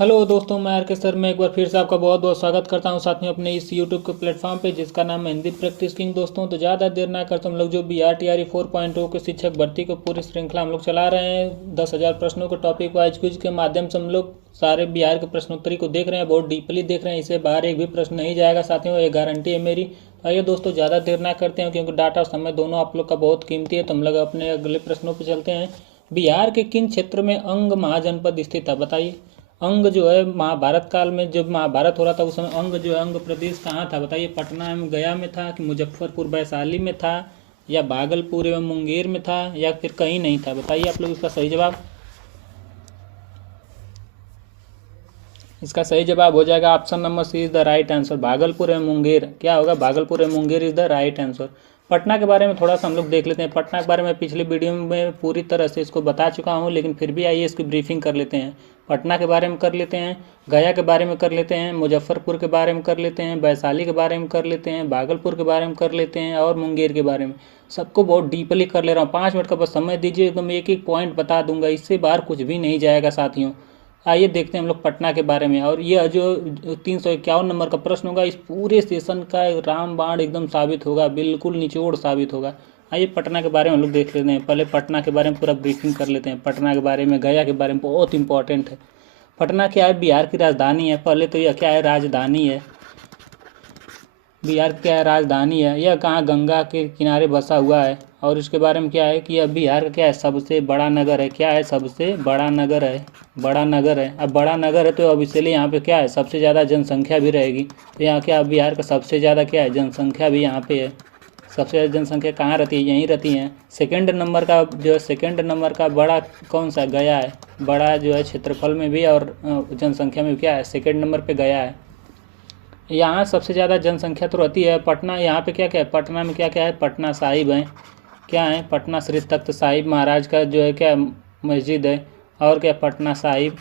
Hello दोस्तों, मैं are के सर में एक बार फिर से आपका बहुत बहुत स्वागत करता हूं साथ में अपने इस यूट्यूब के प्लेटफॉर्म पे जिसका नाम है हिंदी प्रैक्टिस किंग। दोस्तों तो ज़्यादा देर ना करते हम लोग जो BRTRE 4.0 के शिक्षक भर्ती को पूरी श्रृंखला हम लोग चला रहे हैं। 10,000 प्रश्नों के टॉपिक वाइज क्विज के माध्यम से हम लोग सारे बिहार के प्रश्नोत्तरी को देख रहे हैं, बहुत डीपली देख रहे हैं। इससे बाहर एक भी प्रश्न नहीं जाएगा साथियों, ये गारंटी है मेरी। तो आइए दोस्तों, ज़्यादा देर ना करते हैं क्योंकि डाटा और समय दोनों आप लोग का बहुत कीमती है। तो हम लोग अपने अगले प्रश्नों पर चलते हैं। बिहार के किन क्षेत्र में अंग महाजनपद स्थित है, बताइए। अंग जो है महाभारत काल में जब महाभारत हो रहा था उस समय अंग जो है अंग प्रदेश कहाँ था, बताइए। पटना में गया में था कि मुजफ्फरपुर वैशाली में था या भागलपुर एवं मुंगेर में था या फिर कहीं नहीं था, बताइए आप लोग। इसका सही जवाब हो जाएगा option number C is the right answer. Bhagalpur एवं मुंगेर क्या होगा, भागलपुर एवं Munger is the right answer. Patna के बारे में थोड़ा सा हम लोग देख लेते हैं। पटना के बारे में पिछले वीडियो में पूरी तरह से इसको बता चुका हूँ, लेकिन फिर भी आइए इसकी ब्रीफिंग कर लेते हैं। पटना के बारे में कर लेते हैं, गया के बारे में कर लेते हैं, मुजफ्फरपुर के बारे में कर लेते हैं, वैशाली के बारे में कर लेते हैं, भागलपुर के बारे में कर लेते हैं और मुंगेर के बारे में। सबको बहुत डीपली कर ले रहा हूँ। 5 मिनट का बस समय दीजिए, एकदम एक एक पॉइंट बता दूंगा, इससे बाहर कुछ भी नहीं जाएगा साथियों। आइए देखते हैं हम लोग पटना के बारे में। और ये जो 351 नंबर का प्रश्न होगा, इस पूरे सेशन का रामबाण एकदम साबित होगा, बिल्कुल निचोड़ साबित होगा। आइए पटना के बारे में हम लोग देख लेते हैं। पहले पटना के बारे में पूरा ब्रीफिंग कर लेते हैं। पटना के बारे में, गया के बारे में बहुत इंपॉर्टेंट है। पटना क्या है, बिहार की राजधानी है। पहले तो यह क्या है, राजधानी है। बिहार क्या है, राजधानी है। यह कहाँ, गंगा के किनारे बसा हुआ है। और इसके बारे में क्या है कि यह बिहार का क्या है, सबसे बड़ा नगर है। क्या है, सबसे बड़ा नगर है। बड़ा नगर है। अब बड़ा नगर है तो अब इसलिए यहाँ पे क्या है, सबसे ज़्यादा जनसंख्या भी रहेगी। तो यहाँ क्या, बिहार का सबसे ज़्यादा क्या है, जनसंख्या भी यहाँ पे है। सबसे ज़्यादा जनसंख्या कहाँ रहती है, यहीं रहती है। सेकेंड नंबर का जो है, सेकेंड नंबर का बड़ा कौन सा, गया है। बड़ा जो है क्षेत्रफल में भी और जनसंख्या में भी क्या है, सेकेंड नंबर पे गया है। यहाँ सबसे ज़्यादा जनसंख्या तो रहती है। पटना यहाँ पे क्या क्या है, पटना में क्या क्या है, पटना साहिब है। क्या है, पटना श्री तख्त साहिब महाराज का जो है क्या मस्जिद है। और क्या, पटना साहिब।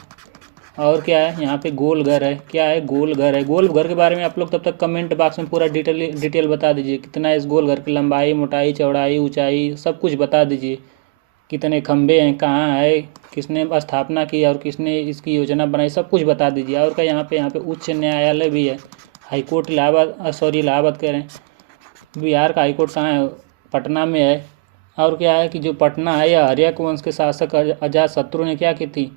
और क्या है, यहाँ पे गोल घर है। क्या है, गोल घर है। गोल घर के बारे में आप लोग तब तक कमेंट बॉक्स में पूरा डिटेल बता दीजिए। कितना है इस गोल घर की लंबाई, मोटाई, चौड़ाई, ऊंचाई, सब कुछ बता दीजिए। कितने खंभे हैं, कहाँ है, किसने स्थापना की और किसने इसकी योजना बनाई, सब कुछ बता दीजिए। और क्या, यहाँ पे उच्च न्यायालय भी है। हाईकोर्ट इलाहाबाद, सॉरी इलाहाबाद कह रहे हैं। बिहार का हाईकोर्ट कहाँ है, पटना में है। और क्या है कि जो पटना है, यह हर्यक वंश के शासक अजातशत्रु ने क्या की थी,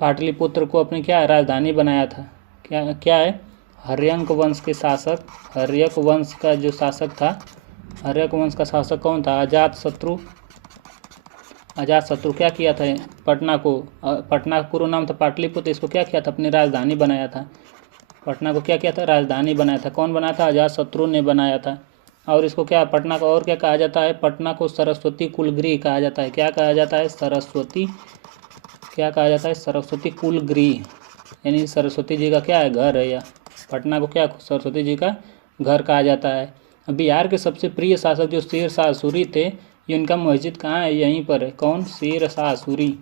पाटलिपुत्र को अपनी क्या राजधानी बनाया था। क्या क्या है, हर्यक वंश के शासक, हर्यक वंश का जो शासक था, हर्यक वंश का शासक कौन था, अजातशत्रु। अजातशत्रु क्या किया था, पटना को, पटना का पूर्व नाम था पाटलिपुत्र, इसको क्या किया था, अपनी राजधानी बनाया था। पटना को क्या किया था, राजधानी बनाया था। कौन बनाया था, अजातशत्रु ने बनाया था। और इसको क्या, पटना को और क्या कहा जाता है, पटना को सरस्वती कुलगृह कहा जाता है। क्या कहा जाता है, सरस्वती, क्या कहा जाता है, सरस्वती कुलगृह, यानी सरस्वती जी का क्या है, घर है। या पटना को क्या, सरस्वती जी का घर कहा जाता है। बिहार के सबसे प्रिय शासक जो शेर शाह सूरी थे, ये इनका मस्जिद कहाँ है, यहीं पर है। कौन, शेर शाह सूरी।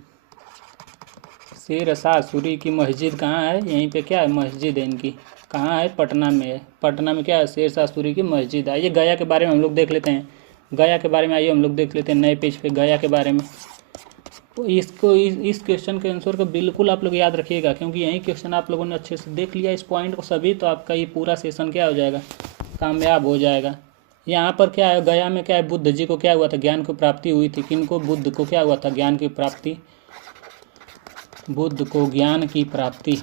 शेर शाह सूरी की मस्जिद कहाँ है, यहीं पे क्या है, मस्जिद है इनकी। कहाँ है, पटना में है। पटना में क्या है, शेर शाह सूरी की मस्जिद है। आइए गया के बारे में हम लोग देख लेते हैं। गया के बारे में आइए हम लोग देख लेते हैं नए पेज पे गया के बारे में। तो इसको इस क्वेश्चन के आंसर को बिल्कुल आप लोग याद रखिएगा, क्योंकि यही क्वेश्चन आप लोगों ने अच्छे से देख लिया इस पॉइंट को सभी, तो आपका ये पूरा सेशन क्या हो जाएगा, कामयाब हो जाएगा। यहाँ पर क्या है, गया में क्या है, बुद्ध जी को क्या हुआ था, ज्ञान की प्राप्ति हुई थी। किनको, बुद्ध को क्या हुआ था, ज्ञान की प्राप्ति। बुद्ध को ज्ञान की प्राप्ति,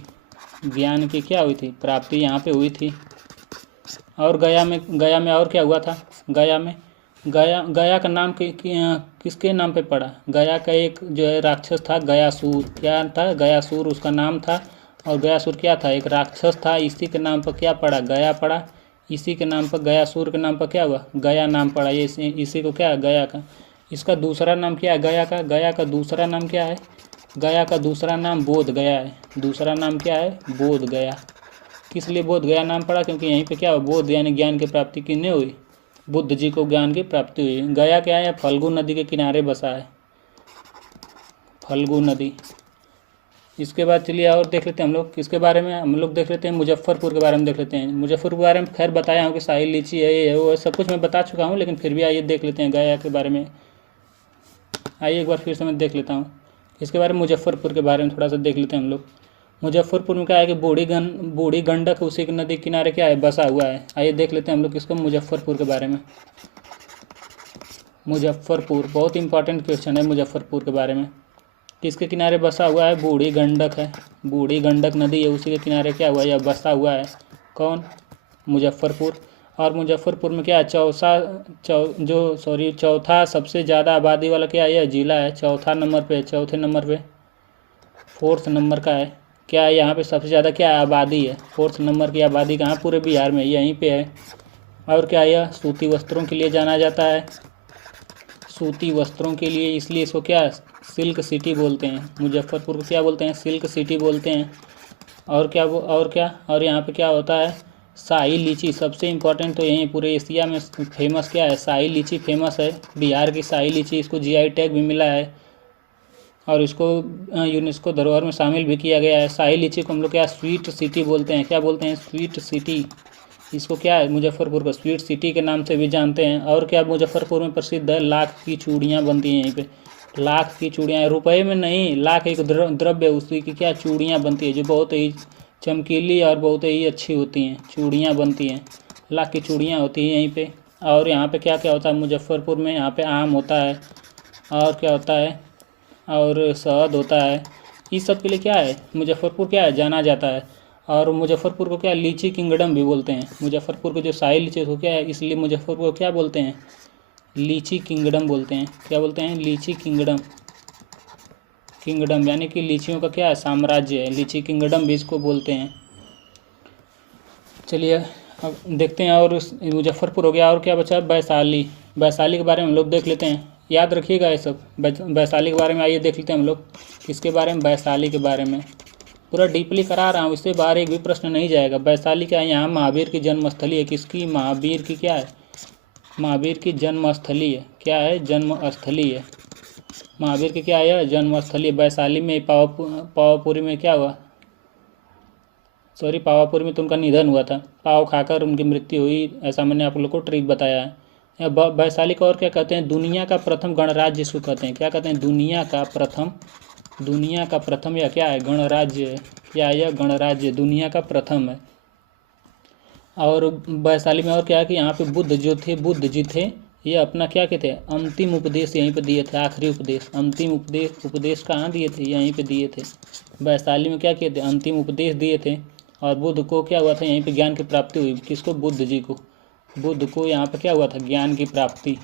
ज्ञान की क्या हुई थी, प्राप्ति यहाँ पे हुई थी। और गया में और क्या हुआ था, गया का नाम किसके नाम पे पड़ा, गया का एक जो है राक्षस था, गयासुर। क्या था, गयासुर उसका नाम था। और गयासुर क्या था, एक राक्षस था। इसी के नाम पर क्या पड़ा, गया पड़ा। इसी के नाम पर, गयासुर के नाम पर क्या हुआ, गया नाम पड़ा। ये इसी को क्या, गया का। इसका दूसरा नाम क्या है, गया का दूसरा नाम क्या है, गया का दूसरा नाम बोध गया है। दूसरा नाम क्या है, बोध गया। किस लिए बोध गया नाम पड़ा, क्योंकि यहीं पे क्या हुआ, बोध यानी ज्ञान की प्राप्ति किन्हें हुई, बुद्ध जी को ज्ञान की प्राप्ति हुई। गया क्या है, फल्गु नदी के किनारे बसा है, फल्गु नदी। इसके बाद चलिए और देख लेते हैं हम लोग किसके बारे में, हम लोग देख लेते हैं मुजफ्फरपुर के बारे में देख लेते हैं। मुजफ्फरपुर के बारे में खैर बताया हूँ कि शाही लीची है, ये है, वो है, सब कुछ मैं बता चुका हूँ, लेकिन फिर भी आइए देख लेते हैं गया के बारे में। आइए एक बार फिर से मैं देख लेता हूँ इसके बारे में, मुजफ्फरपुर के बारे में थोड़ा सा देख लेते हैं हम लोग। मुजफ्फरपुर में क्या है कि बूढ़ी गंडक उसी के नदी किनारे क्या है, बसा हुआ है। आइए देख लेते हैं हम लोग किसको, मुजफ्फरपुर के बारे में। मुजफ्फरपुर बहुत इंपॉर्टेंट क्वेश्चन है। मुजफ्फरपुर के बारे में किसके किनारे बसा हुआ है, बूढ़ी गंडक है। बूढ़ी गंडक नदी है, उसी के किनारे क्या हुआ है, या बसा हुआ है। कौन, मुजफ्फरपुर। और मुजफ्फरपुर में क्या है, चौथा सबसे ज़्यादा आबादी वाला क्या है, ज़िला है। चौथे नंबर पे, फोर्थ नंबर का है। क्या है यहाँ पे सबसे ज़्यादा क्या है, आबादी है। फोर्थ नंबर की आबादी कहाँ, पूरे बिहार में, यहीं पे है। और क्या है, यह सूती वस्त्रों के लिए जाना जाता है। सूती वस्त्रों के लिए, इसलिए इसको क्या सिल्क सिटी बोलते हैं। मुजफ्फरपुर को क्या बोलते हैं, सिल्क सिटी बोलते हैं। और यहाँ पे क्या होता है, शाही लीची सबसे इम्पोर्टेंट तो यहीं पूरे एशिया में फेमस क्या है, शाही लीची फेमस है। बिहार की शाही लीची, इसको जीआई टैग भी मिला है और इसको यूनेस्को धरोहर में शामिल भी किया गया है। शाही लीची को हम लोग क्या स्वीट सिटी बोलते हैं। क्या बोलते हैं, स्वीट सिटी। इसको क्या है, मुजफ्फरपुर को स्वीट सिटी के नाम से भी जानते हैं। और क्या मुजफ्फरपुर में प्रसिद्ध है, लाख की चूड़ियाँ बनती हैं यहीं पे। लाख की चूड़ियाँ, रुपए में नहीं, लाख एक द्रव्य, उसी की क्या चूड़ियाँ बनती है, जो बहुत ही चमकीली और बहुत ही अच्छी होती हैं। चूड़ियाँ बनती हैं, लाख की चूड़ियाँ होती हैं यहीं पे। और यहाँ पे क्या क्या होता है मुजफ्फरपुर में, यहाँ पे आम होता है, और क्या होता है, और शहद होता है। इस सब के लिए क्या है, मुजफ्फरपुर क्या है, जाना जाता है। और मुजफ्फरपुर को क्या लीची किंगडम भी बोलते हैं। मुजफ्फरपुर को जो शाही लीची उसको क्या है, इसलिए मुजफ्फरपुर को क्या बोलते हैं, लीची किंगडम बोलते हैं। क्या बोलते हैं, लीची किंगडम। किंगडम यानी कि लीचियों का क्या है, साम्राज्य है। लीची किंगडम भी इसको बोलते हैं। चलिए अब देखते हैं। और मुजफ्फरपुर हो गया, और क्या बचा, वैशाली। वैशाली के बारे में हम लोग देख लेते हैं, याद रखिएगा ये सब। वैशाली के बारे में आइए देख लेते हैं हम लोग, किसके बारे में, वैशाली के बारे में। पूरा डीपली करा रहा हूँ, इससे बाहर एक भी प्रश्न नहीं जाएगा। वैशाली क्या है, यहाँ महावीर की जन्मस्थली है। किसकी, महावीर की क्या है, महावीर की जन्मस्थली है। क्या है, जन्मस्थली है। महावीर की क्या है, जन्मस्थली। वैशाली में पावापुरी में क्या हुआ, पावापुरी में तो उनका निधन हुआ था। पाव खाकर उनकी मृत्यु हुई, ऐसा मैंने आप लोग को ट्रिक बताया है। वैशाली को और क्या कहते हैं, दुनिया का प्रथम गणराज्य इसको कहते हैं। क्या कहते हैं, दुनिया का प्रथम या क्या है, गणराज्य। क्या है, यह गणराज्य दुनिया का प्रथम है। और वैशाली में और क्या है कि यहाँ पे बुद्ध जी थे, ये अपना क्या कहते हैं, अंतिम उपदेश यहीं पे दिए थे। आखिरी उपदेश, अंतिम उपदेश कहाँ दिए थे, यहीं पे दिए थे। वैशाली में क्या कहते हैं, अंतिम उपदेश दिए थे। और बुद्ध को क्या हुआ था, यहीं पे ज्ञान की प्राप्ति हुई। किसको, बुद्ध जी को। बुद्ध को यहाँ पे क्या हुआ था, ज्ञान की प्राप्ति।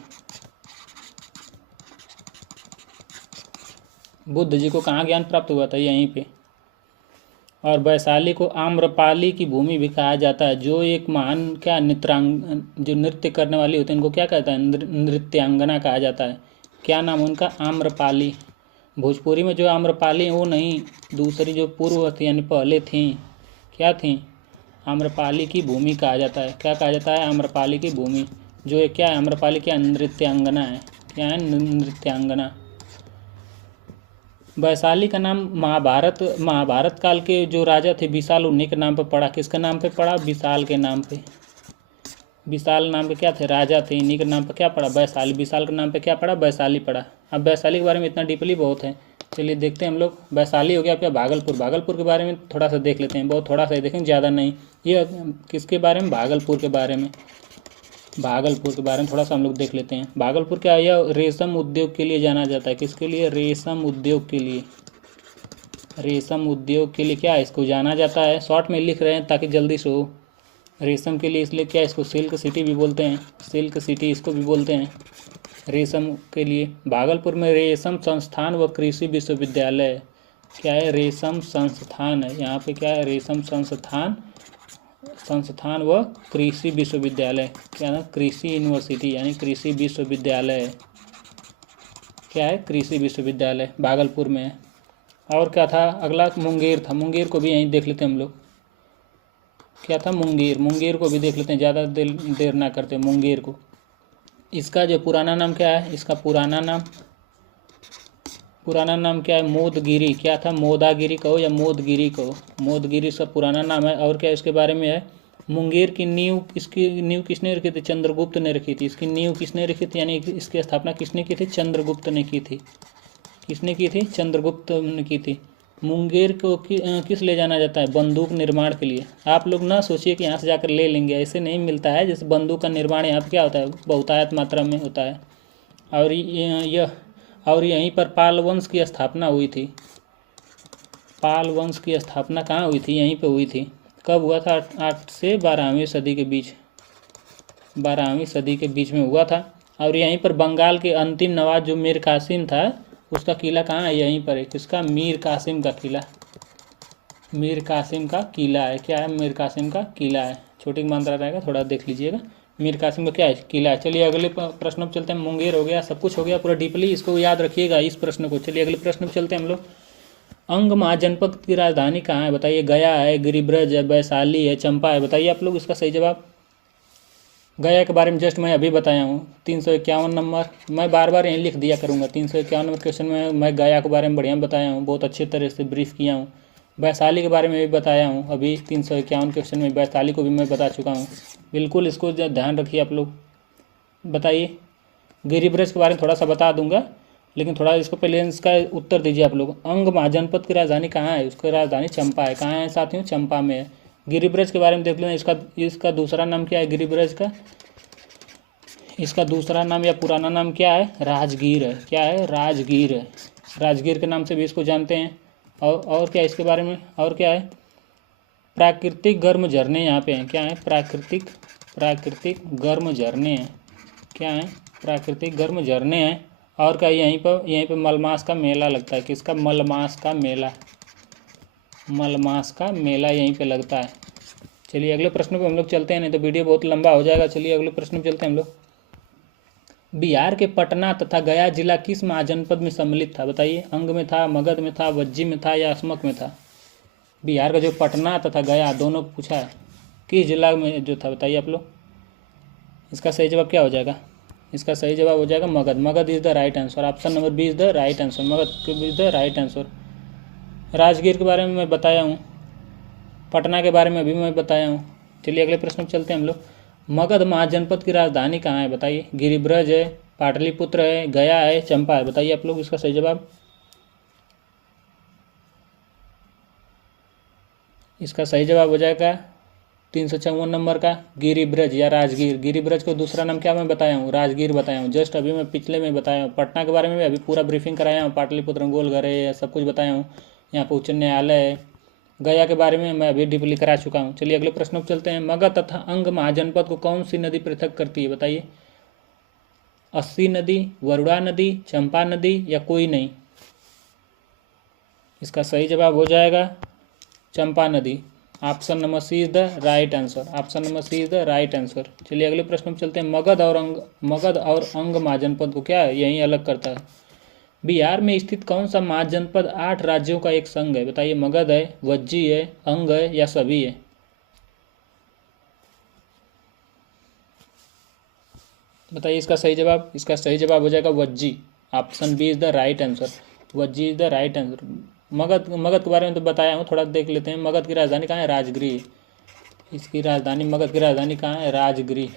बुद्ध जी को कहाँ ज्ञान प्राप्त हुआ था, यहीं पे। और वैशाली को आम्रपाली की भूमि भी कहा जाता है। जो एक महान क्या जो नृत्य करने वाली होती है, उनको क्या कहता है, नृत्यांगना कहा जाता है। क्या नाम उनका, आम्रपाली। भोजपुरी में जो आम्रपाली है वो नहीं, दूसरी जो पूर्व थी यानी पहले थी, क्या थी, आम्रपाली की भूमि कहा जाता है। क्या कहा जाता है, आम्रपाली की भूमि। जो एक क्या है, आम्रपाली क्या नृत्यांगना है। क्या है, नृत्यांगना। वैशाली का नाम महाभारत काल के जो राजा थे विशाल, उन्हीं के नाम पर पड़ा। किसके नाम पे पड़ा, विशाल के नाम पे। विशाल नाम के क्या थे, राजा थे, इन्हीं के नाम पर क्या पड़ा, वैशाली। विशाल के नाम पे क्या पड़ा, वैशाली पड़ा। अब वैशाली के बारे में इतना डीपली बहुत है, चलिए देखते हैं हम लोग। वैशाली हो गया क्या, भागलपुर के बारे में थोड़ा सा देख लेते हैं, बहुत थोड़ा सा ही देखेंगे, ज़्यादा नहीं। ये किसके बारे में, भागलपुर के बारे में। भागलपुर के बारे में थोड़ा सा हम लोग देख लेते हैं। भागलपुर क्या है, यह रेशम उद्योग के लिए जाना जाता है। किसके लिए, रेशम उद्योग के लिए। रेशम उद्योग के लिए क्या है, इसको जाना जाता है। शॉर्ट में लिख रहे हैं ताकि जल्दी से हो। रेशम के लिए, इसलिए क्या, इसको सिल्क सिटी भी बोलते हैं। सिल्क सिटी इसको भी बोलते हैं, रेशम के लिए। भागलपुर में रेशम संस्थान व कृषि विश्वविद्यालय। क्या है, रेशम संस्थान है यहाँ पे। क्या है, रेशम संस्थान व कृषि विश्वविद्यालय। क्या है, कृषि यूनिवर्सिटी यानी कृषि विश्वविद्यालय। क्या है, कृषि विश्वविद्यालय भागलपुर में है। और क्या था, अगला मुंगेर था। मुंगेर को भी यहीं देख लेते हैं हम लोग। क्या था, मुंगेर को भी देख लेते हैं, ज़्यादा देर ना करते मुंगेर को। इसका जो पुराना नाम क्या है, इसका पुराना नाम क्या है, मोदगिरी। क्या था, मोदागिरी कहो या मोदगिरी कहो, मोदगिरी इसका पुराना नाम है। और क्या इसके बारे में है, मुंगेर की इसकी नींव किसने रखी थी, चंद्रगुप्त ने रखी थी। इसकी नींव किसने रखी थी, यानी इसकी स्थापना किसने की थी, चंद्रगुप्त ने की थी। किसने की थी, चंद्रगुप्त ने की थी। मुंगेर को किस ले जाना जाता है? बंदूक निर्माण के लिए। आप लोग ना सोचिए कि यहाँ से जाकर ले लेंगे, ऐसे नहीं मिलता है। जैसे बंदूक का निर्माण यहाँ पे क्या होता है, बहुतायत मात्रा में होता है। और यह और यहीं पर पाल वंश की स्थापना हुई थी। पाल वंश की स्थापना कहाँ हुई थी? यहीं पे हुई थी। कब हुआ था? 8 से 12वीं सदी के बीच, 12वीं सदी के बीच में हुआ था। और यहीं पर बंगाल के अंतिम नवाब जो मीर कासिम था, उसका किला कहाँ है? यहीं पर है। किसका? मीर कासिम का किला। मीर कासिम का किला है। क्या है? मीर कासिम का किला है। छोटी मात्रा रहेगा, थोड़ा देख लीजिएगा। मीर कासिम का क्या है? किला है। चलिए अगले प्रश्न पर चलते हैं। मुंगेर हो गया, सब कुछ हो गया पूरा डीपली, इसको याद रखिएगा इस प्रश्न को। चलिए अगले प्रश्न पर चलते हैं हम लोग। अंग महाजनपद की राजधानी कहाँ है? बताइए। गया है, गिरिब्रज है, वैशाली है, चंपा है। बताइए आप लोग इसका सही जवाब। गया के बारे में जस्ट मैं अभी बताया हूँ। 351 नंबर, मैं बार बार यहीं लिख दिया करूँगा। 351 नंबर क्वेश्चन में मैं गया के बारे में बढ़िया बताया हूँ, बहुत अच्छे तरह से ब्रीफ किया हूँ। वैशाली के बारे में भी बताया हूँ अभी 351 क्वेश्चन में, वैशाली को भी मैं बता चुका हूँ। बिल्कुल इसको ध्यान रखिए आप लोग। बताइए। गिरिब्रज के बारे में थोड़ा सा बता दूंगा, लेकिन थोड़ा इसको पहले इसका उत्तर दीजिए आप लोग। अंग महाजनपद की राजधानी कहाँ है? उसकी राजधानी चंपा है। कहाँ है साथियों? चंपा में है। गिरिब्रज के बारे में देख लेना। इसका दूसरा नाम क्या है गिरिब्रज का? इसका दूसरा नाम या पुराना नाम क्या है? राजगीर है। क्या है? राजगीर है। राजगीर के नाम से भी इसको जानते हैं। और क्या इसके बारे में? और क्या है? प्राकृतिक गर्म झरने यहाँ पे हैं। क्या है? प्राकृतिक गर्म झरने हैं। क्या है? प्राकृतिक गर्म झरने हैं। और क्या? यहीं पर मलमास का मेला लगता है। किसका? मलमास का मेला। मलमास का मेला यहीं पे लगता है। चलिए अगले प्रश्न पे हम लोग चलते हैं, नहीं तो वीडियो बहुत लंबा हो जाएगा। चलिए अगले प्रश्न पे चलते हैं हम लोग। बिहार के पटना तथा गया जिला किस महाजनपद में सम्मिलित था? बताइए। अंग में था, मगध में था, वज्जी में था या असमक में था? बिहार का जो पटना तथा गया दोनों पूछा है, किस जिला में जो था? बताइए आप लोग। इसका सही जवाब क्या हो जाएगा? इसका सही जवाब हो जाएगा Magadh. Magadh is the right answer. Option number B is the right answer. Magadh is the right answer. Rajgir के बारे में मैं बताया हूँ, पटना के बारे में अभी मैं बताया हूँ। चलिए अगले प्रश्न पर चलते हैं हम लोग। मगध महाजनपद की राजधानी कहाँ है? बताइए। गिरिब्रज है, पाटलिपुत्र है, गया है, चंपा है। बताइए आप लोग इसका सही जवाब। इसका सही जवाब हो जाएगा 354 नंबर का गिरिब्रज या राजगीर। गिरिब्रज को दूसरा नाम क्या मैं बताया हूँ? राजगीर बताया हूँ। जस्ट अभी मैं पिछले में बताया हूँ। पटना के बारे में भी अभी पूरा ब्रीफिंग कराया हूँ। पाटलिपुत्र गोलघर है, सब कुछ बताया हूँ। यहाँ पर उच्च न्यायालय है। गया के बारे में मैं अभी डीपली करा चुका हूँ। चलिए अगले प्रश्न पर चलते हैं। मगध तथा अंग महाजनपद को कौन सी नदी पृथक करती है? बताइए। अस्सी नदी, वरुणा नदी, चंपा नदी या कोई नहीं? इसका सही जवाब हो जाएगा चंपा नदी। Option number C is the right answer. Option number C is the right answer. चलिए अगले प्रश्न पर चलते हैं। मगध और अंग महाजनपद को क्या है यही अलग करता है? बिहार में स्थित कौन सा महाजनपद 8 राज्यों का एक संघ है? बताइए। मगध है, वज्जी है, अंग है या सभी है? बताइए इसका सही जवाब। इसका सही जवाब हो जाएगा Vajji. Option B is the right answer. Vajji is the right answer. Magadh के बारे में तो बताया हूँ, थोड़ा देख लेते हैं। मगध की राजधानी कहाँ है? राजगृह। इसकी राजधानी, मगध की राजधानी कहाँ है? राजगृह।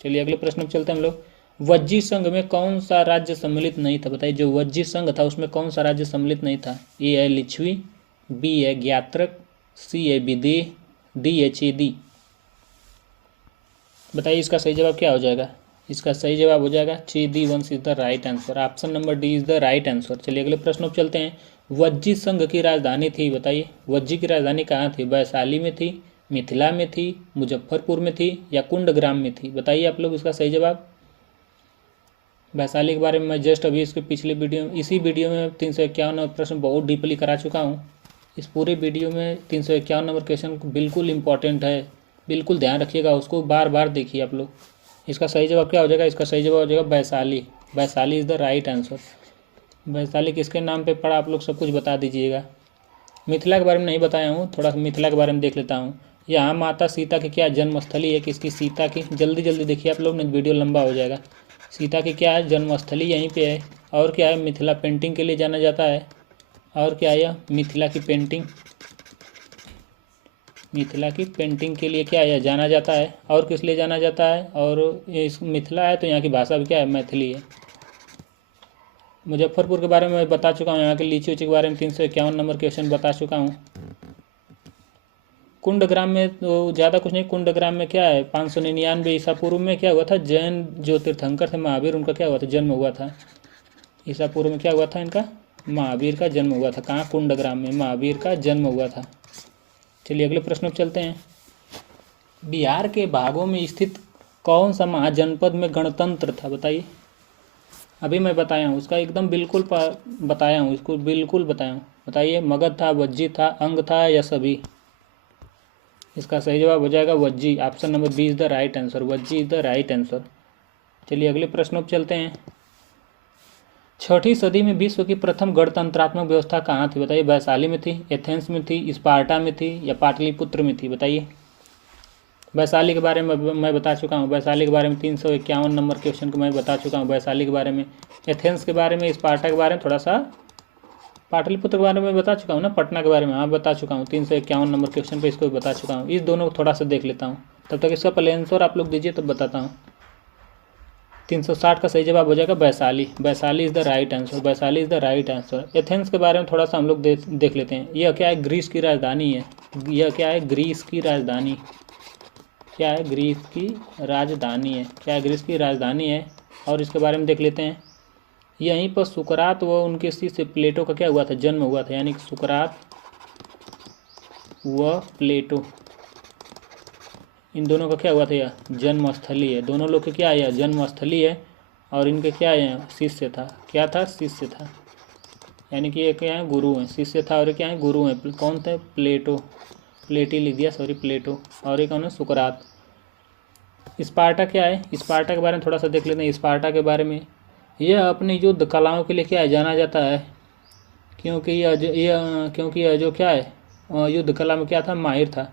चलिए अगले प्रश्न पर चलते हैं हम लोग। वज्जी संघ में कौन सा राज्य सम्मिलित नहीं था? बताइए। जो वज्जी संघ था उसमें कौन सा राज्य सम्मिलित नहीं था? ए है लिच्छवी, बी है ज्ञात्रक, सी है विदेह, डी है चेदी। बताइए इसका सही जवाब क्या हो जाएगा? इसका सही जवाब हो जाएगा चेदी वंश is the right answer. Option number D is the right answer. चलिए अगले प्रश्न पर चलते हैं। वज्जी संघ की राजधानी थी, बताइए। वज्जी की राजधानी कहाँ थी? वैशाली में थी, मिथिला में थी, मुजफ्फरपुर में थी या कुंडग्राम में थी? बताइए आप लोग इसका सही जवाब। वैशाली के बारे में मैं जस्ट अभी इसके पिछले इसी वीडियो में 351 नंबर प्रश्न बहुत डीपली करा चुका हूँ। इस पूरे वीडियो में 351 नंबर क्वेश्चन बिल्कुल इंपॉर्टेंट है, बिल्कुल ध्यान रखिएगा, उसको बार बार देखिए आप लोग। इसका सही जवाब क्या हो जाएगा? इसका सही जवाब हो जाएगा Vaishali. Vaishali is the right answer. Vaishali किसके नाम पे पड़ा आप लोग सब कुछ बता दीजिएगा। मिथिला के बारे में नहीं बताया हूँ, थोड़ा मिथिला के बारे में देख लेता हूँ। यहाँ माता सीता की क्या जन्मस्थली है? किसकी? सीता की। जल्दी जल्दी देखिए आप लोग, नहीं वीडियो लंबा हो जाएगा। सीता की क्या है? जन्मस्थली यहीं पे है। और क्या है? मिथिला पेंटिंग के लिए जाना जाता है। और क्या है? मिथिला की पेंटिंग, मिथिला की पेंटिंग के लिए क्या है जाना जाता है। और किस लिए जाना जाता है? और इस मिथिला है तो यहाँ की भाषा भी क्या है? मैथिली है। मुजफ्फरपुर के बारे में मैं बता चुका हूँ, यहाँ के लीची उची के बारे में 351 नंबर क्वेश्चन बता चुका हूँ। कुंडग्राम में तो ज़्यादा कुछ नहीं, कुंडग्राम में क्या है 599 ईसा पूर्व में क्या हुआ था, जैन जो तीर्थंकर थे महावीर, उनका क्या हुआ था, जन्म हुआ था। ईसा पूर्व में क्या हुआ था, इनका महावीर का जन्म हुआ था। कहाँ, कुंडग्राम में महावीर का जन्म हुआ था। चलिए अगले प्रश्न पर चलते हैं। बिहार के भागों में स्थित कौन सा महाजनपद में गणतंत्र था, बताइए। अभी मैं बताया हूँ उसका एकदम बिल्कुल बताया हूँ, इसको बिल्कुल बताया हूँ। बताइए, मगध था, वज्जी था, अंग था या सभी। इसका सही जवाब हो जाएगा Vajji. Option number B is the right answer. Vajji is the right answer. चलिए अगले प्रश्नों पर चलते हैं। 6ठी सदी में विश्व की प्रथम गणतंत्रात्मक व्यवस्था कहाँ थी, बताइए। वैशाली में थी, एथेंस में थी, स्पार्टा में थी या पाटलिपुत्र में थी, बताइए। वैशाली के बारे में मैं बता चुका हूँ, वैशाली के बारे में 351 नंबर क्वेश्चन को मैं बता चुका हूँ वैशाली के बारे में। एथेंस के बारे में, स्पार्टा के बारे में थोड़ा सा, पाटलिपुत्र के बारे में बता चुका हूँ ना, पटना के बारे में हाँ बता चुका हूँ। 351 नंबर क्वेश्चन पे इसको भी बता चुका हूँ। इस दोनों को थोड़ा सा देख लेता हूँ, तब तक इसका पहले आंसर आप लोग दीजिए तब बताता हूँ। 360 का सही जवाब हो जाएगा Vaishali. Vaishali is the right answer. Vaishali is the right answer. Athens के बारे में थोड़ा सा हम लोग देख लेते हैं। यह क्या है, ग्रीस की राजधानी है। यह क्या है, ग्रीस की राजधानी। क्या है, ग्रीस की राजधानी है। क्या है, ग्रीस की राजधानी है। और इसके बारे में देख लेते हैं। यहीं पर सुकरात व उनके शिष्य प्लेटो का क्या हुआ था, जन्म हुआ था। यानी कि सुकरात व प्लेटो, इन दोनों का क्या हुआ था, यह जन्मस्थली है। दोनों लोग के क्या है, यह जन्मस्थली है। और इनके क्या है, शिष्य था। क्या था, शिष्य था। यानी कि ये क्या है, गुरु हैं। शिष्य था और क्या है, गुरु हैं। कौन थे, प्लेटो। प्लेटी लिख दिया, सॉरी, प्लेटो। और ये कौन है, सुकरात। स्पार्टा क्या है, स्पार्टा के बारे में थोड़ा सा देख लेते हैं। स्पार्टा के बारे में, यह अपनी युद्ध कलाओं के लिए क्या है, जाना जाता है। क्योंकि यह जो क्या है, युद्ध कला में क्या था, माहिर था।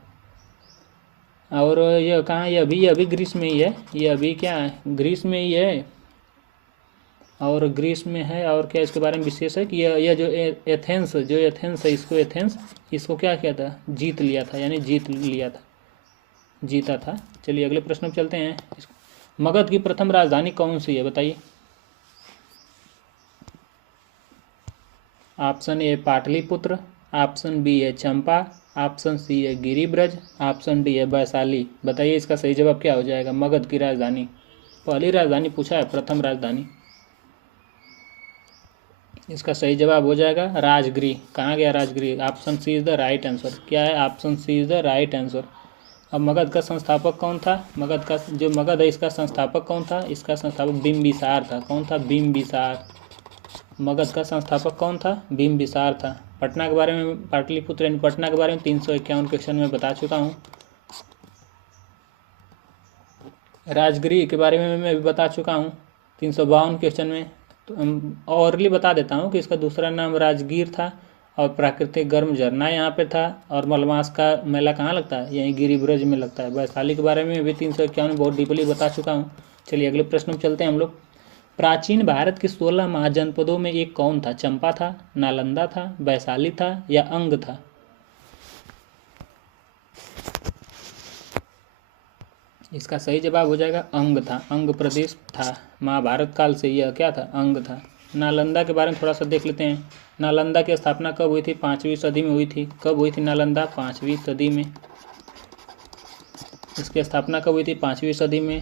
और यह कहाँ है, यह अभी ग्रीस में ही है। यह अभी क्या है, ग्रीस में ही है। और ग्रीस में है। और क्या इसके बारे में विशेष है कि यह जो एथेंस है, इसको क्या किया था, जीत लिया था। यानी जीत लिया था, जीता था। चलिए अगले प्रश्न पर चलते हैं। मगध की प्रथम राजधानी कौन सी है, बताइए। Option A Pataliputra, option B है चंपा, ऑप्शन सी है गिरिब्रज, ऑप्शन डी है वैशाली। बताइए इसका सही जवाब क्या हो जाएगा। मगध की राजधानी, पहली राजधानी पूछा है, प्रथम राजधानी। इसका सही जवाब हो जाएगा राजगृह। कहाँ गया Rajgriha. Option C is the right answer. क्या है, option C is the right answer. अब मगध का संस्थापक कौन था, मगध का जो मगध है इसका संस्थापक कौन था। इसका संस्थापक बिम्बिसार था। कौन था, बिम्बिसार। मगध का संस्थापक कौन था, बिम्बिसार था। पटना के बारे में, पाटलिपुत्र यानी पटना के बारे में 351 क्वेश्चन में बता चुका हूँ। राजगृह के बारे में मैं भी बता चुका हूँ 352 क्वेश्चन में। तो औरली बता देता हूँ कि इसका दूसरा नाम राजगीर था। और प्राकृतिक गर्म झरना यहाँ पे था। और मलमास का मेला कहाँ लगता है, यहीं गिरिब्रज में लगता है। वैशाली के बारे में भी 351 बहुत डीपली बता चुका हूँ। चलिए अगले प्रश्न में चलते हैं हम लोग। प्राचीन भारत के 16 महाजनपदों में एक कौन था, चंपा था, नालंदा था, वैशाली था या अंग था। इसका सही जवाब हो जाएगा अंग था। अंग प्रदेश था। महाभारत काल से यह क्या था, अंग था। नालंदा के बारे में थोड़ा सा देख लेते हैं। नालंदा की स्थापना कब हुई थी, 5वीं सदी में हुई थी। कब हुई थी नालंदा, 5वीं सदी में। इसकी स्थापना कब हुई थी, 5वीं सदी में।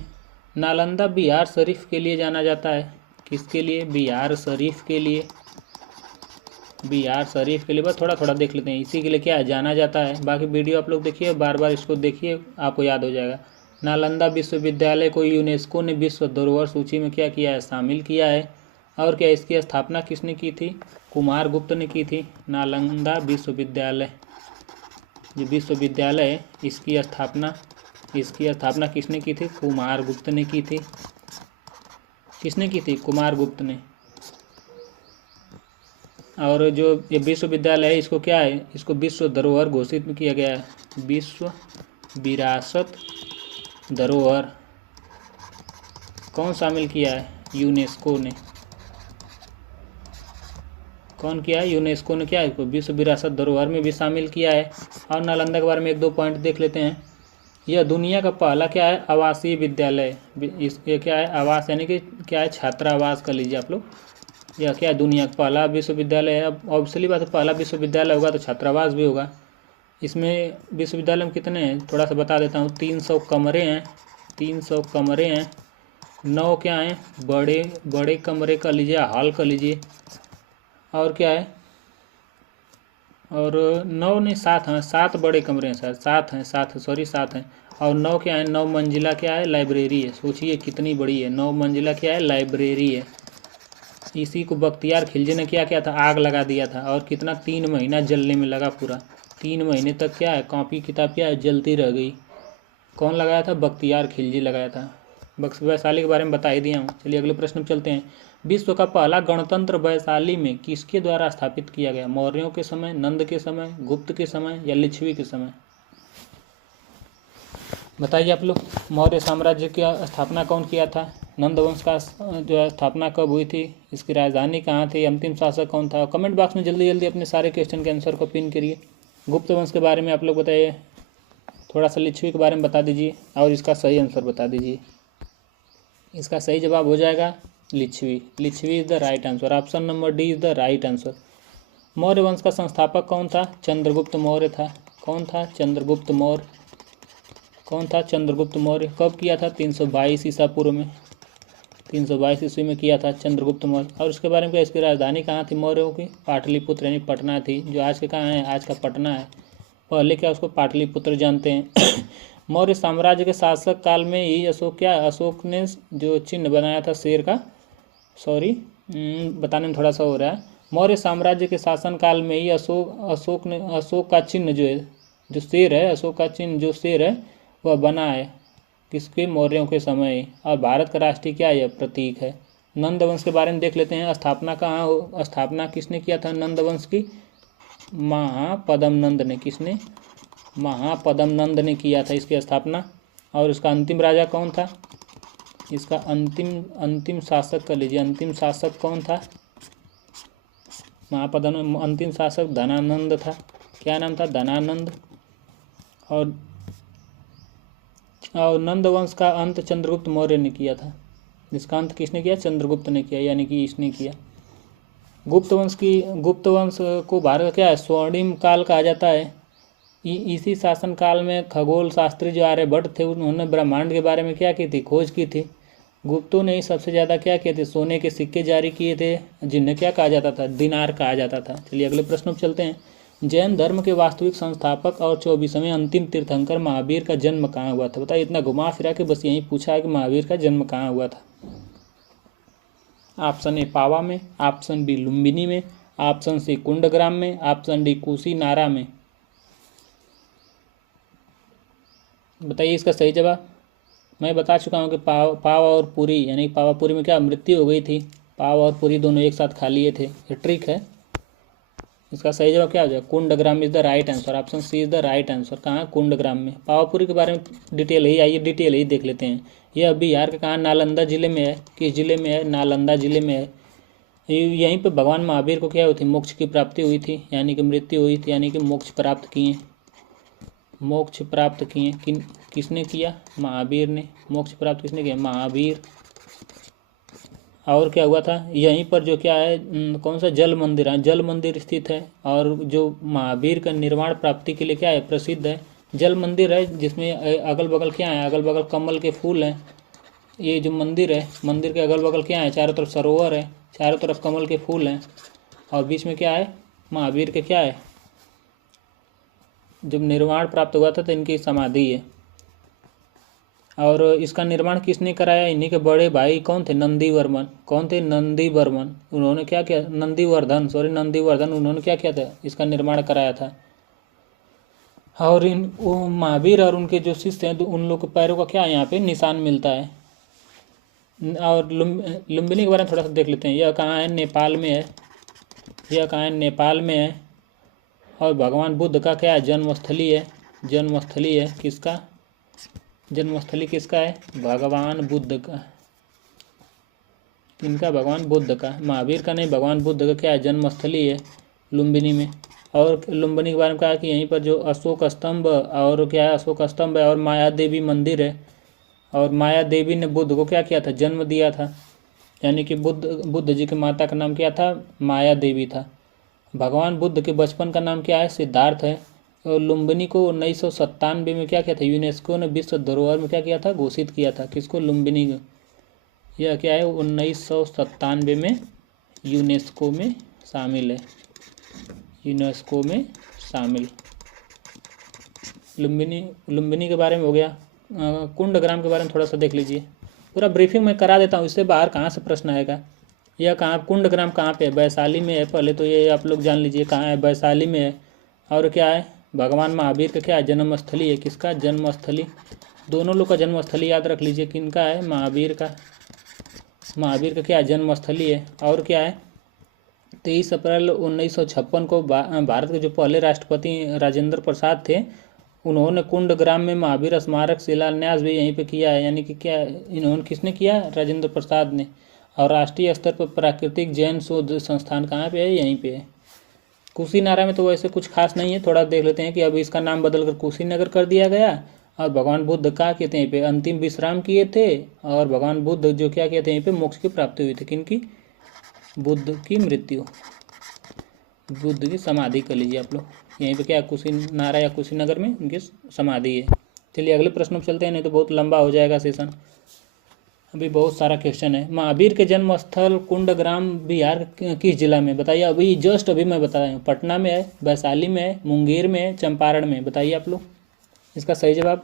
नालंदा बिहार शरीफ के लिए जाना जाता है। किसके लिए, बिहार शरीफ के लिए। बिहार शरीफ के लिए बस थोड़ा थोड़ा देख लेते हैं। इसी के लिए क्या है, जाना जाता है। बाकी वीडियो आप लोग देखिए, बार बार इसको देखिए, आपको याद हो जाएगा। नालंदा विश्वविद्यालय को यूनेस्को ने विश्व धरोहर सूची में क्या किया है, शामिल किया है। और क्या इसकी स्थापना किसने की थी, कुमार गुप्त ने की थी। नालंदा विश्वविद्यालय, जो विश्वविद्यालय है, इसकी स्थापना किसने की थी, कुमार गुप्त ने की थी। किसने की थी, कुमार गुप्त ने। और जो ये विश्वविद्यालय है, इसको क्या है, इसको विश्व धरोहर घोषित किया गया है। विश्व विरासत धरोहर कौन शामिल किया है, यूनेस्को ने। कौन किया है, यूनेस्को ने क्या है, इसको विश्व विरासत धरोहर में भी शामिल किया है। और नालंदा के बारे में 1-2 पॉइंट देख लेते हैं। यह दुनिया का पहला क्या है, आवासीय विद्यालय। ये क्या है, आवास यानी कि क्या है, छात्रावास कर लीजिए आप लोग। यह क्या है, दुनिया का पहला विश्वविद्यालय है। अब ऑब्वियसली बात है, पहला विश्वविद्यालय होगा तो छात्रावास भी होगा। इसमें विश्वविद्यालय में कितने हैं थोड़ा सा बता देता हूँ। 300 कमरे हैं, 300 कमरे हैं। 9 क्या हैं, बड़े बड़े कमरे का लीजिए, हॉल का लीजिए। और क्या है, और 9 नहीं 7 हैं, 7 बड़े कमरे हैं सर, 7 हैं, 7 सॉरी 7 हैं। और 9 क्या है, 9 मंजिला क्या है, लाइब्रेरी है। सोचिए कितनी बड़ी है, 9 मंजिला क्या है, लाइब्रेरी है। इसी को बख्तियार खिलजी ने क्या किया था, आग लगा दिया था। और कितना, 3 महीना जलने में लगा पूरा। 3 महीने तक क्या है, कॉपी किताब क्या है, जलती रह गई। कौन लगाया था, बख्तियार खिलजी लगाया था। वैशाली के बारे में बता ही दिया हूँ। चलिए अगले प्रश्न में चलते हैं। विश्व का पहला गणतंत्र वैशाली में किसके द्वारा स्थापित किया गया? मौर्यों के समय, नंद के समय, गुप्त के समय या लिच्छवी के समय? बताइए आप लोग। मौर्य साम्राज्य की स्थापना कौन किया था? नंद वंश का जो है स्थापना कब हुई थी? इसकी राजधानी कहाँ थी? अंतिम शासक कौन था? कमेंट बॉक्स में जल्दी जल्दी अपने सारे क्वेश्चन के आंसर को पिन करिए। गुप्त वंश के बारे में आप लोग बताइए, थोड़ा सा लिच्छवी के बारे में बता दीजिए और इसका सही आंसर बता दीजिए। इसका सही जवाब हो जाएगा Lichchhavi. Lichchhavi is the right answer. Option number D is the right answer. Maurya वंश का संस्थापक कौन था? चंद्रगुप्त मौर्य था। कौन था? चंद्रगुप्त मौर्य। कौन था? चंद्रगुप्त मौर्य। कब किया था? 322 ईसा पूर्व में, 322 ईस्वी में किया था चंद्रगुप्त मौर्य। और उसके बारे में क्या, इसकी राजधानी कहाँ थी मौर्यों की? पाटलिपुत्र यानी पटना थी, जो आज के कहाँ है, आज का पटना है। पहले क्या उसको पाटलिपुत्र जानते हैं। मौर्य साम्राज्य के शासक काल में ही अशोक क्या, अशोक ने जो चिन्ह बनाया था शेर का, सॉरी बताने में थोड़ा सा हो रहा है। मौर्य साम्राज्य के शासन काल में ही अशोक का चिन्ह जो है, जो शेर है, अशोक का चिन्ह जो शेर है वह बना है। किसके? मौर्यों के समय। और भारत का राष्ट्रीय क्या है, प्रतीक है। नंद वंश के बारे में देख लेते हैं। स्थापना किसने किया था नंद वंश की? महापद्म नंद ने। किसने? महापद्म नंद ने किया था इसकी स्थापना। और इसका अंतिम राजा कौन था? इसका अंतिम शासक कर लीजिए। अंतिम शासक कौन था महापद्म में? अंतिम शासक धनानंद था। क्या नाम था? धनानंद। और नंद वंश का अंत चंद्रगुप्त मौर्य ने किया था। इसका अंत किसने किया? चंद्रगुप्त ने किया, यानी कि इसने किया। गुप्त वंश को भारत का क्या है, स्वर्णिम काल कहा जाता है। इसी शासन काल में खगोल शास्त्री जो आर्यभट्ट थे, उन्होंने ब्रह्मांड के बारे में क्या की थी, खोज की थी। गुप्तों ने ही सबसे ज़्यादा क्या किए थे, सोने के सिक्के जारी किए थे, जिन्हें क्या कहा जाता था, दिनार कहा जाता था। चलिए अगले प्रश्न पर चलते हैं। जैन धर्म के वास्तविक संस्थापक और 24वें अंतिम तीर्थंकर महावीर का जन्म कहाँ हुआ था? बताइए, इतना घुमा फिरा के बस यही पूछा है कि महावीर का जन्म कहाँ हुआ था। ऑप्शन ए पावा में, ऑप्शन बी लुम्बिनी में, ऑप्शन सी कुंडग्राम में, ऑप्शन डी कुशीनारा में। बताइए इसका सही जवाब। मैं बता चुका हूँ कि पावा और पुरी, यानी पावापुरी में क्या मृत्यु हो गई थी। पावा और पुरी दोनों एक साथ खा लिए थे, ये ट्रिक है। इसका सही जवाब क्या हो जाएगा? Kundagram is the right answer. Option C is the right answer. कहाँ? कुंडग्राम में। पावापुरी के बारे में डिटेल ही आइए, डिटेल ही देख लेते हैं। यह बिहार के कहाँ, नालंदा जिले में है। किस जिले में है? नालंदा जिले में है। यहीं पे भगवान महावीर को क्या हुई थी, मोक्ष की प्राप्ति हुई थी, यानी कि मृत्यु हुई थी, यानी कि मोक्ष प्राप्त किए। मोक्ष प्राप्त किए किसने किया? महावीर ने। मोक्ष प्राप्त किसने किया? महावीर। और क्या हुआ था? यहीं पर जो क्या है, कौन सा जल मंदिर है, जल मंदिर स्थित है। और जो महावीर का निर्माण प्राप्ति के लिए क्या है, प्रसिद्ध है, जल मंदिर है, जिसमें अगल बगल क्या है, अगल बगल कमल के फूल हैं। ये जो मंदिर है, मंदिर के अगल बगल क्या है, चारों तरफ सरोवर है, चारों तरफ कमल के फूल हैं, और बीच में क्या है, महावीर के क्या है, जब निर्माण प्राप्त हुआ था तो इनकी समाधि है। और इसका निर्माण किसने कराया? इन्हीं के बड़े भाई कौन थे? नंदीवर्मन। कौन थे? नंदीवर्मन। उन्होंने क्या किया? नंदीवर्धन। उन्होंने क्या किया था? इसका निर्माण कराया था। और महावीर और उनके जो शिष्य हैं, उन लोग के पैरों का क्या यहाँ पे निशान मिलता है। और लुम्बिनी के बारे में थोड़ा सा देख लेते हैं। यह कहाँ है? नेपाल में है। यह कहाँ है? नेपाल में है। और भगवान बुद्ध का क्या है? जन्मस्थली है। जन्मस्थली है किसका? जन्मस्थली किसका है? भगवान बुद्ध का। किनका? भगवान बुद्ध का। महावीर का नहीं, भगवान बुद्ध का क्या है? जन्मस्थली है लुम्बिनी में। और लुम्बिनी के बारे में कहा कि यहीं पर जो अशोक स्तंभ और क्या है, अशोक स्तंभ है, और माया देवी मंदिर है। और माया देवी ने बुद्ध को क्या किया था? जन्म दिया था। यानी कि बुद्ध जी की माता का नाम क्या था? माया देवी था। भगवान बुद्ध के बचपन का नाम क्या है? सिद्धार्थ है। और लुम्बिनी को 1997 में क्या किया था? यूनेस्को ने विश्व धरोहर में क्या किया था? घोषित किया था। किसको? लुम्बिनी को। यह क्या है? 1997 में यूनेस्को में शामिल है। यूनेस्को में शामिल। लुम्बिनी के बारे में हो गया। कुंडग्राम के बारे में थोड़ा सा देख लीजिए। पूरा ब्रीफिंग मैं करा देता हूँ, इससे बाहर कहाँ से प्रश्न आएगा। यह कहाँ कुंडग्राम कहाँ पे है? वैशाली में है। पहले तो ये आप लोग जान लीजिए कहाँ है, वैशाली में है। और क्या है? भगवान महावीर का क्या है? जन्मस्थली है। किसका? जन्मस्थली। दोनों लोग का जन्मस्थली याद रख लीजिए। किनका है? महावीर का। महावीर का क्या है? जन्मस्थली है। और क्या है? 23 अप्रैल 1956 को भारत के जो पहले राष्ट्रपति राजेंद्र प्रसाद थे, उन्होंने कुंडग्राम में महावीर स्मारक शिलान्यास भी यहीं पे किया है। यानी कि क्या इन्होंने किसने किया? राजेंद्र प्रसाद ने। और राष्ट्रीय स्तर पर प्राकृतिक जैन शोध संस्थान कहाँ पे है? यहीं पे है। कुशीनारा में तो वैसे कुछ खास नहीं है, थोड़ा देख लेते हैं कि अब इसका नाम बदलकर कुशीनगर कर दिया गया। और भगवान बुद्ध क्या कहते हैं यहीं पे? अंतिम विश्राम किए थे। और भगवान बुद्ध जो क्या कहते हैं यहीं पे? मोक्ष की प्राप्ति हुई थी। किनकी? बुद्ध की मृत्यु, बुद्ध की समाधि कर लीजिए आप लोग। यहीं पे क्या कुशीनारा या कुशीनगर में उनकी समाधि है। चलिए अगले प्रश्न पर चलते हैं, नहीं तो बहुत लंबा हो जाएगा सेशन। अभी बहुत सारा क्वेश्चन है। महावीर के जन्म स्थल कुंडग्राम बिहार किस जिला में? बताइए। अभी मैं बता रहा हूँ। पटना में है, वैशाली में है, मुंगेर में है, चंपारण में। बताइए आप लोग इसका सही जवाब।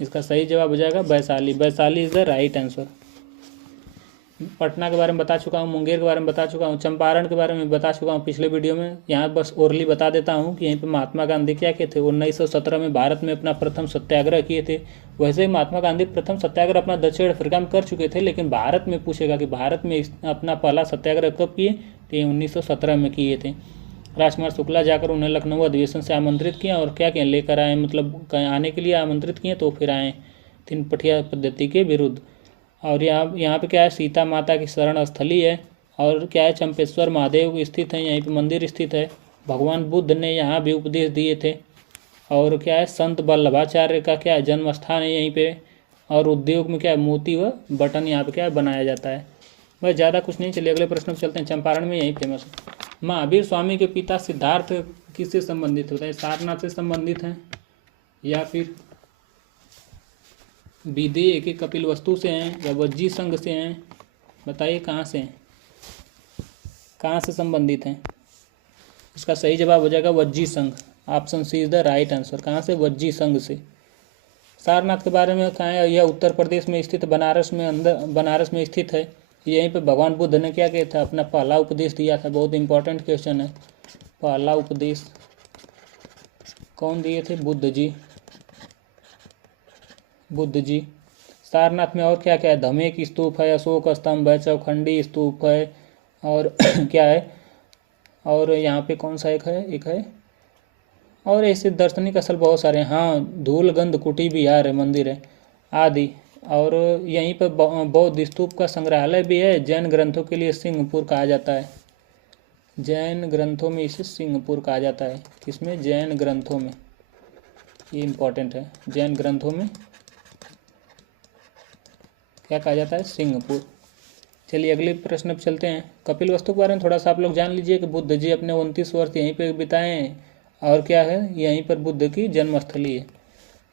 इसका सही जवाब हो जाएगा Vaishali. Vaishali is the right answer. Patna के बारे में बता चुका हूँ, मुंगेर के बारे में बता चुका हूँ, चंपारण के बारे में बता चुका हूँ पिछले वीडियो में। यहाँ बस ओरली बता देता हूँ कि यहीं पे महात्मा गांधी क्या किए थे? 1917 में भारत में अपना प्रथम सत्याग्रह किए थे। वैसे ही महात्मा गांधी प्रथम सत्याग्रह अपना दक्षिण अफ्रीका में कर चुके थे, लेकिन भारत में पूछेगा कि भारत में अपना पहला सत्याग्रह कब किए? तो ये 1917 में किए थे। राजकुमार शुक्ला जाकर उन्हें लखनऊ अधिवेशन से आमंत्रित किया और क्या किया? लेकर आए, मतलब आने के लिए आमंत्रित किए तो फिर आए तीन पठिया पद्धति के विरुद्ध। और यहाँ पे क्या है? सीता माता की शरण स्थली है। और क्या है? चंपेश्वर महादेव स्थित है, यहीं पे मंदिर स्थित है। भगवान बुद्ध ने यहाँ भी उपदेश दिए थे। और क्या है? संत वल्लभाचार्य का क्या है? जन्म स्थान है यहीं पे। और उद्योग में क्या है? मोती व बटन यहाँ पे क्या है? बनाया जाता है। बस ज़्यादा कुछ नहीं। चलिए अगले प्रश्न पर चलते हैं। चंपारण में यही फेमस है। महावीर स्वामी के पिता सिद्धार्थ किससे संबंधित होते हैं? सारनाथ से संबंधित हैं, या फिर विदेह के कपिल वस्तु से हैं, या वज्जी संघ से हैं? बताइए कहाँ से हैं, कहाँ से संबंधित हैं? इसका सही जवाब हो जाएगा वज्जी संघ। Option C is the right answer. कहाँ से? वज्जी संघ से। सारनाथ के बारे में कहाँ है? यह उत्तर प्रदेश में स्थित बनारस में स्थित है। यहीं पे भगवान बुद्ध ने क्या किया था? अपना पहला उपदेश दिया था। बहुत इंपॉर्टेंट क्वेश्चन है। पहला उपदेश कौन दिए थे? बुद्ध जी। सारनाथ में और क्या क्या है? धमेक स्तूप है, अशोक स्तंभ है, चौखंडी स्तूप है, और क्या है? और यहाँ पे कौन सा एक है और ऐसे दार्शनिक स्थल बहुत सारे हैं। हाँ, धूलगंध कुटी बिहार है, मंदिर है आदि। और यहीं पर बौद्ध स्तूप का संग्रहालय भी है। जैन ग्रंथों के लिए सिंहपुर कहा जाता है। जैन ग्रंथों में इसे सिंहपुर कहा जाता है। किसमें? जैन ग्रंथों में। ये इम्पोर्टेंट है। जैन ग्रंथों में क्या कहा जाता है? सिंहपुर। चलिए अगले प्रश्न पर चलते हैं। कपिल वस्तु के बारे में थोड़ा सा आप लोग जान लीजिए कि बुद्ध जी अपने 29 वर्ष यहीं पर बिताए हैं। और क्या है? यहीं पर बुद्ध की जन्मस्थली है।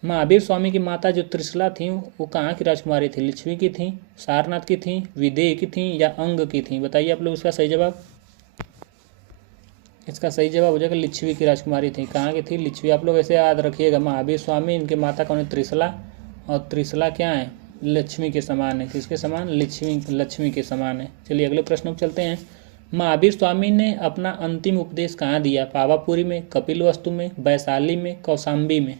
महावीर स्वामी की माता जो त्रिशला थी वो कहाँ की राजकुमारी थी? लिच्छवी की थी, सारनाथ की थी, विदेह की थी, या अंग की थी? बताइए आप लोग इसका सही जवाब। इसका सही जवाब हो जाएगा लिच्छवी की राजकुमारी थी। कहाँ की थी? लिच्छवी। आप लोग ऐसे याद रखिएगा। महावीर स्वामी, इनके माता कौन है? त्रिशला। और त्रिशला क्या है? लक्ष्मी के समान है। किसके समान? लक्ष्मी के समान है। चलिए अगले प्रश्न पर चलते हैं। महावीर स्वामी ने अपना अंतिम उपदेश कहाँ दिया? पावापुरी में, कपिल वस्तु में, वैशाली में, कौशाम्बी में?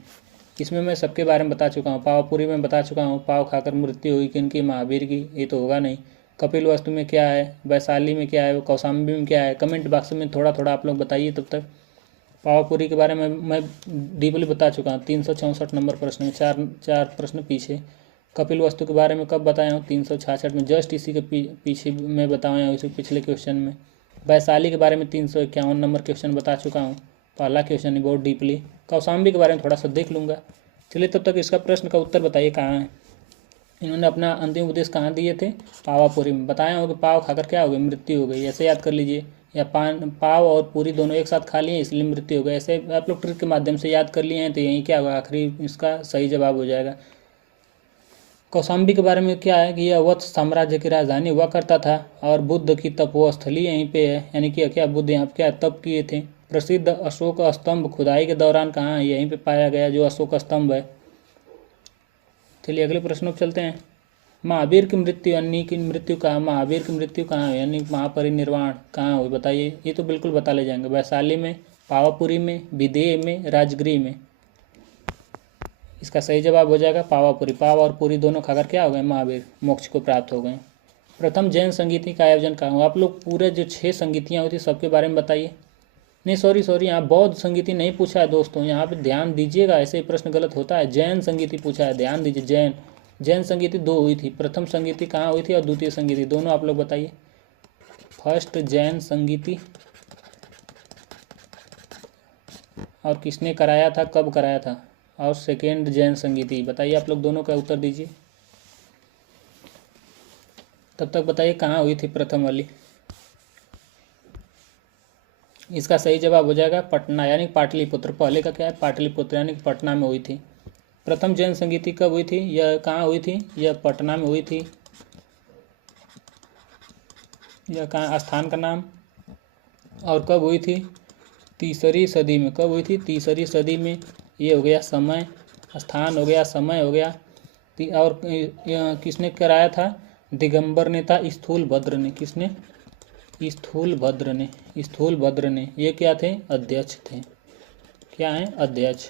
इसमें मैं सबके बारे में बता चुका हूँ। पावापुरी में बता चुका हूँ, पाव खाकर मृत्यु हुई किनकी? महावीर की। ये तो होगा नहीं। कपिल वस्तु में क्या है? वैशाली में क्या है? कौशाम्बी में क्या है? कमेंट बॉक्स में थोड़ा थोड़ा आप लोग बताइए। तब तक पावापुरी के बारे में मैं डीपली बता चुका हूँ 364 नंबर प्रश्न में, चार प्रश्न पीछे। कपिल वस्तु के बारे में कब बताया हूँ? 366 में, जस्ट इसी के पीछे मैं बताया हूँ, इसी पिछले क्वेश्चन में। वैशाली के बारे में 351 नंबर क्वेश्चन बता चुका हूँ, पहला क्वेश्चन है बहुत डीपली। कौशाम्बी के बारे में थोड़ा सा देख लूँगा। चलिए तब तक इसका प्रश्न का उत्तर बताइए कहाँ है। इन्होंने अपना अंतिम उपदेश कहाँ दिए थे? पावापुरी में। बताया हो कि पाव खाकर क्या हो गई? मृत्यु हो गई। ऐसे याद कर लीजिए, या पाव और पूरी दोनों एक साथ खा लिए इसलिए मृत्यु हो गई। ऐसे आप लोग ट्रिक के माध्यम से याद कर लिए हैं, तो यही क्या होगा? आखिरी इसका सही जवाब हो जाएगा। कौशाम्बी के बारे में क्या है कि यह वत्स साम्राज्य की राजधानी हुआ करता था और बुद्ध की तपोस्थली यहीं पे है, यानी कि क्या बुद्ध यहाँ क्या तप किए थे। प्रसिद्ध अशोक स्तंभ खुदाई के दौरान कहाँ है? यहीं पे पाया गया, जो अशोक स्तंभ है। चलिए अगले प्रश्न पर चलते हैं। महावीर की मृत्यु यानी की मृत्यु कहाँ? महावीर की मृत्यु कहाँ है, यानी महापरिनिर्वाण कहाँ हुई? बताइए। ये तो बिल्कुल बता ले जाएंगे। वैशाली में, पावापुरी में, विदेह में, राजगृह में। इसका सही जवाब हो जाएगा पावापुरी। पाव और पूरी दोनों खाकर क्या हो गए? महावीर मोक्ष को प्राप्त हो गए। प्रथम जैन संगीति का आयोजन कहाँ हुआ? आप लोग पूरे जो 6 संगीतियाँ हुई थी सबके बारे में बताइए। नहीं सॉरी, यहाँ बौद्ध संगीति नहीं पूछा है दोस्तों, यहाँ पे ध्यान दीजिएगा, ऐसे ही प्रश्न गलत होता है। जैन संगीति पूछा है, ध्यान दीजिए। जैन संगीति 2 हुई थी। प्रथम संगीति कहाँ हुई थी और द्वितीय संगीति दोनों आप लोग बताइए। फर्स्ट जैन संगीति और किसने कराया था, कब कराया था? और सेकेंड जैन संगीति बताइए। आप लोग दोनों का उत्तर दीजिए। तब तक बताइए कहाँ हुई थी प्रथम वाली। इसका सही जवाब हो जाएगा पटना, यानी पाटलिपुत्र। पहले का क्या है? पाटलिपुत्र, यानी पटना में हुई थी। प्रथम जैन संगीति कब हुई थी? यह कहाँ हुई थी? यह पटना में हुई थी। यह कहाँ स्थान का नाम? और कब हुई थी? 3री सदी में। कब हुई थी? 3री सदी में। ये हो गया समय, स्थान हो गया, समय हो गया। और किसने कराया था? दिगंबर ने था, स्थूलभद्र ने। किसने? स्थूलभद्र ने। ये क्या थे? अध्यक्ष थे। क्या है? अध्यक्ष।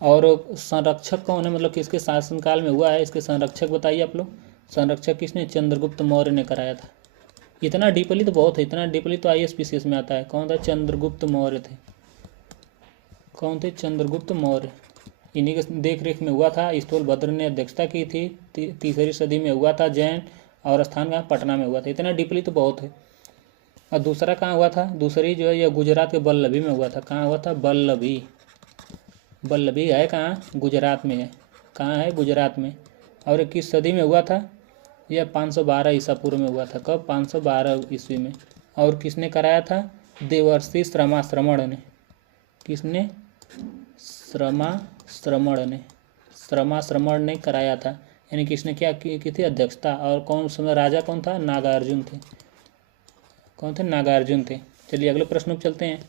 और संरक्षक कौन है, मतलब किसके शासनकाल में हुआ है? इसके संरक्षक बताइए आप लोग। संरक्षक किसने? चंद्रगुप्त मौर्य ने कराया था। इतना डीपली तो बहुत है, इतना डीपली तो ISPCS में आता है। कौन था? चंद्रगुप्त मौर्य थे। कौन थे? चंद्रगुप्त मौर्य। इन्हीं के देख रेख में हुआ था। स्थूलभद्र ने अध्यक्षता की थी। 3री सदी में हुआ था जैन, और स्थान कहाँ? पटना में हुआ था। इतना डीपली तो बहुत है। और दूसरा कहाँ हुआ था? दूसरी जो है यह गुजरात के बल्लभी में हुआ था। कहाँ हुआ था? बल्लभी है कहाँ? गुजरात में है। कहाँ है? गुजरात में। और किस सदी में हुआ था? यह 512 ईसा पूर्व में हुआ था। कब? 512 ईस्वी में। और किसने कराया था? देवर्षि श्रमाश्रमण ने। किसने? श्रमाश्रमण ने कराया था। यानी किसने क्या की थी? अध्यक्षता। और कौन समय राजा कौन था? नागार्जुन थे। कौन थे? नागार्जुन थे। चलिए अगले प्रश्न पर चलते हैं।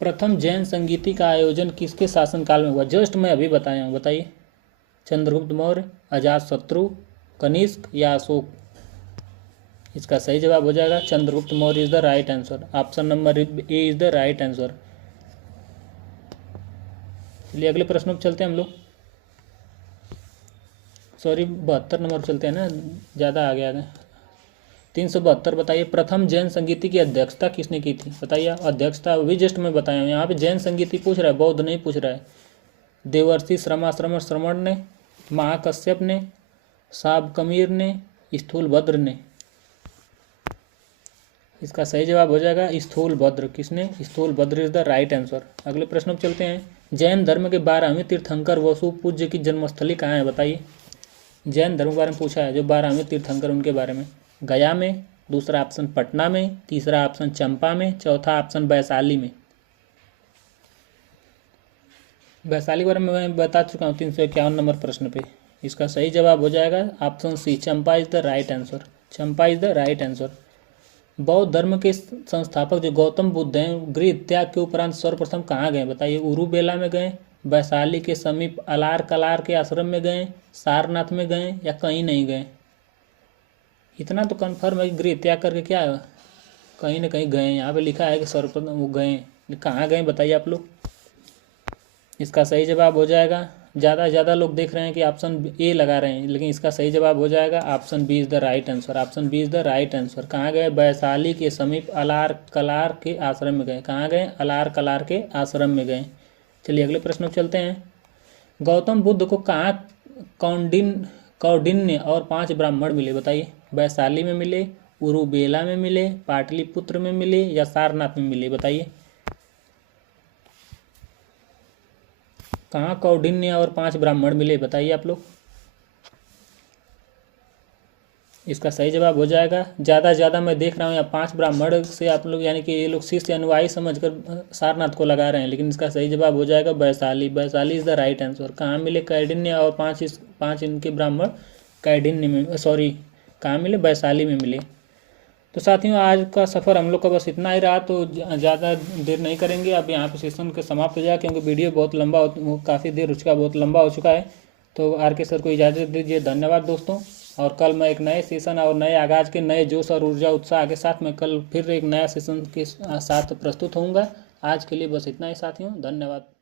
प्रथम जैन संगीति का आयोजन किसके शासनकाल में हुआ? जस्ट मैं अभी बताया हूँ, बताइए। चंद्रगुप्त मौर्य, अजातशत्रु, कनिष्क या अशोक? इसका सही जवाब हो जाएगा Chandragupta Maurya is the right answer. Option number A is the right answer. चलिए अगले प्रश्न पर चलते हैं हम लोग। सॉरी 72 नंबर चलते हैं ना, ज़्यादा आ गया है। 372 बताइए। प्रथम जैन संगीति की अध्यक्षता किसने की थी? बताइए। अध्यक्षता भी जस्ट मैं बताया हूँ, यहाँ पे जैन संगीति पूछ रहा है, बौद्ध नहीं पूछ रहा है। देवर्षि श्रमण ने, महाकश्यप ने, साबकमीर ने, स्थूलभद्र ने। इसका सही जवाब हो जाएगा स्थूलभद्र। किसने? Sthulabhadra is the right answer. अगले प्रश्न पर चलते हैं। जैन धर्म के 12वें तीर्थंकर वसु पूज्य की जन्मस्थली कहाँ है? बताइए। जैन धर्म के बारे में पूछा है, जो 12वें तीर्थंकर उनके बारे में। गया में, दूसरा ऑप्शन पटना में, तीसरा ऑप्शन चंपा में, चौथा ऑप्शन वैशाली में। वैशाली के बारे में मैं बता चुका हूँ 351 नंबर प्रश्न पे। इसका सही जवाब हो जाएगा option C, Champa is the right answer. Champa is the right answer. बौद्ध धर्म के संस्थापक जो गौतम बुद्ध हैं, गृह त्याग के उपरांत सर्वप्रथम कहाँ गए? बताइए। उरुबेला में गए, वैशाली के समीप अलार कलार के आश्रम में गए, सारनाथ में गए, या कहीं नहीं गए? इतना तो कन्फर्म है कि गृह त्याग करके क्या है? कहीं ना कहीं गए। यहाँ पे लिखा है कि सर्वप्रथम वो गए। कहाँ गए बताइए आप लोग। इसका सही जवाब हो जाएगा, ज़्यादा लोग देख रहे हैं कि ऑप्शन ए लगा रहे हैं, लेकिन इसका सही जवाब हो जाएगा option B is the right answer. Option B is the right answer. कहाँ गए? वैशाली के समीप अलार कलार के आश्रम में गए। कहाँ गए? अलार कलार के आश्रम में गए। चलिए अगले प्रश्न पर चलते हैं। गौतम बुद्ध को कहाँ कौंडिन्य और 5 ब्राह्मण मिले? बताइए। वैशाली में मिले, उरुबेला में मिले, पाटलिपुत्र में मिले, या सारनाथ में मिले? बताइए। कहाँ कौंडिन्य और 5 ब्राह्मण मिले? बताइए आप लोग। इसका सही जवाब हो जाएगा। ज़्यादा से ज़्यादा मैं देख रहा हूँ यहाँ 5 ब्राह्मण से आप लोग यानी कि ये लोग शिष्य अनुयायी समझकर सारनाथ को लगा रहे हैं, लेकिन इसका सही जवाब हो जाएगा Vaishali. Vaishali is the right answer. कहाँ मिले? कैडिन्य और 5 इनके ब्राह्मण कैडिन्य में, सॉरी कहाँ मिले? वैशाली में मिले। तो साथियों आज का सफ़र हम लोग का बस इतना ही रहा, तो ज़्यादा देर नहीं करेंगे, अब यहाँ पे सेशन के समाप्त हो जाए, क्योंकि वीडियो बहुत लंबा काफ़ी देर उसका बहुत लंबा हो चुका है। तो आर.के सर को इजाज़त दीजिए। धन्यवाद दोस्तों। और कल मैं एक नए सेशन और नए आगाज़ के नए जोश और ऊर्जा उत्साह के साथ मैं कल फिर एक नया सेशन के साथ प्रस्तुत होऊंगा। आज के लिए बस इतना ही साथियों, धन्यवाद।